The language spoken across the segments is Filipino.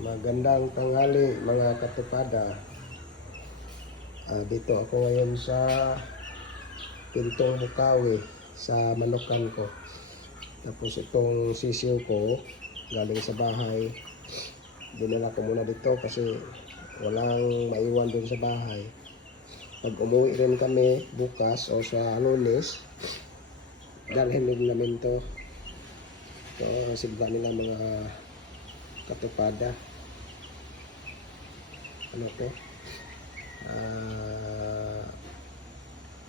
Magandang tanghali mga katupada. Dito ako ngayon sa Pintong Bukawi sa manukan ko. Tapos itong sisiw ko galing sa bahay. Dinala ko muna dito kasi walang maiwan dun sa bahay. Pag umuwi rin kami bukas o sa Lunes, dalhin din namin to. Ito sigla nila mga katupada. Ano to?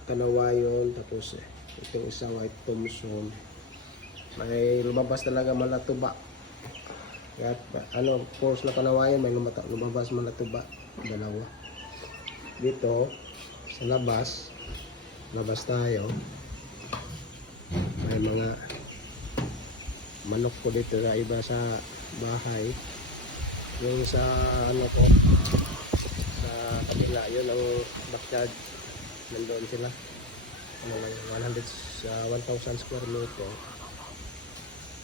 Kanawayon, tapos itong isa white Thompson. May lumabas talaga malatuba. Kaya course na kanawayan, may lumabas malatuba, dalawa. Dito sa labas tayo. May mga manok ko dito na iba sa bahay. Yung sa sa kabila, yun ang backyard, nandoon sila. 1,000 square meter.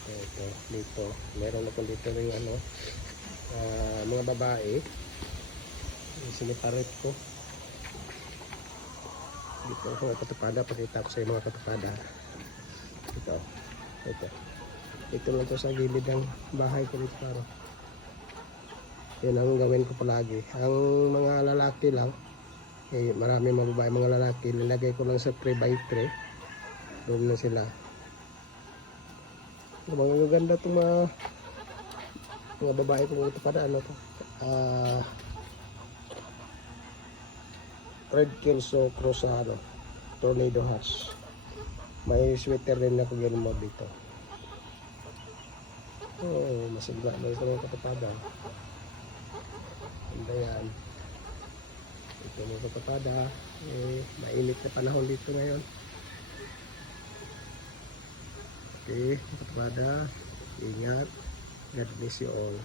Ito, dito meron ako dito rin mga babae. Siniparate ko dito ako katupada. Pakita ko sa mga katupada. Ito lang to sa gilid ng bahay ko dito. Yan ang gawin ko palagi. Ang mga lalaki lang, marami mga babae, mga lalaki, nilagay ko lang sa 3x3. Doon na sila. Mga ganda itong mga babae kung ito para Red Kelso Cross Tornado Hatch. May sweater rin na kung mo dito. Masigla na ito mga katupada. Yan. Ito mga katupada. Mainit na panahon dito ngayon. Okay, katupada. Ingat. God bless you all.